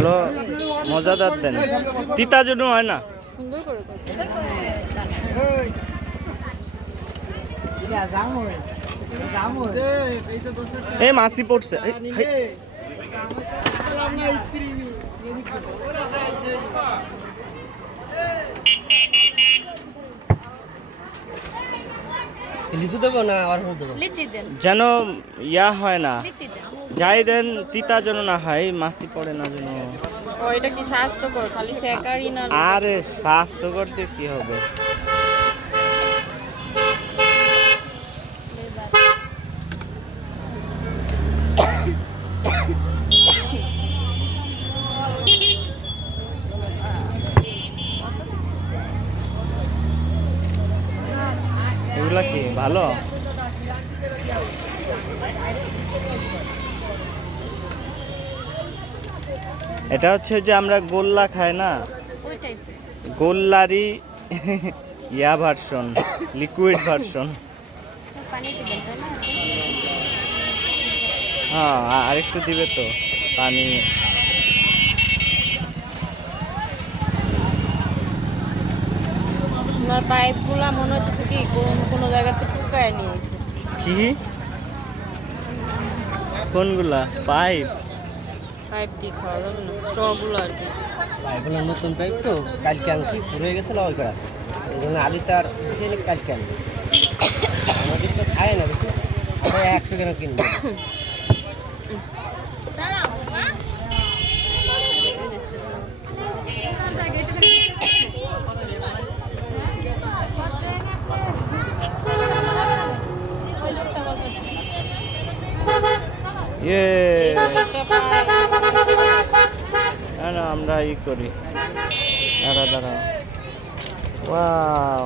হলো মজাদার দেন, তিতা জন্য হয় না। সুন্দর করে এই মাছি পড়ছে। লিচু দেবো না আর দেবো যেন ইয়া হয় না, যাই দেন তিতা যেন না হয়, মাছি পড়ে না যেন। ওইটা কি স্বাস্থ্যকর? খালি সেকারি না। আরে স্বাস্থ্যকর দিয়ে কি হবে? এগুলা কি ভালো? এটা হচ্ছে যে আমরা গোল্লা খাই না, গোল্লারই ইয়া ভার্সন, লিকুইড ভার্সন। হ্যাঁ আরেকটু দিবে তো পানি। আপনার পাইপগুলা মনে হচ্ছে কি কোনো জায়গাতে টুকায় নিয়েছে। কি কোনগুলা পাইপ? পাইপ দিয়ে খাওয়া যাবে না, স্ট্রগুলো আর কি। পাইপগুলো নতুন পাইপ তো, কালকে আনছি, পুরো হয়ে গেছে লল করা। ওই জন্য আলি তার কালকে আনবে, আমাদের তো খায় না বেশি, 100 কেন কিনবে। না আমরা ই করি, দাঁড়া দাঁড়া। ওয়াও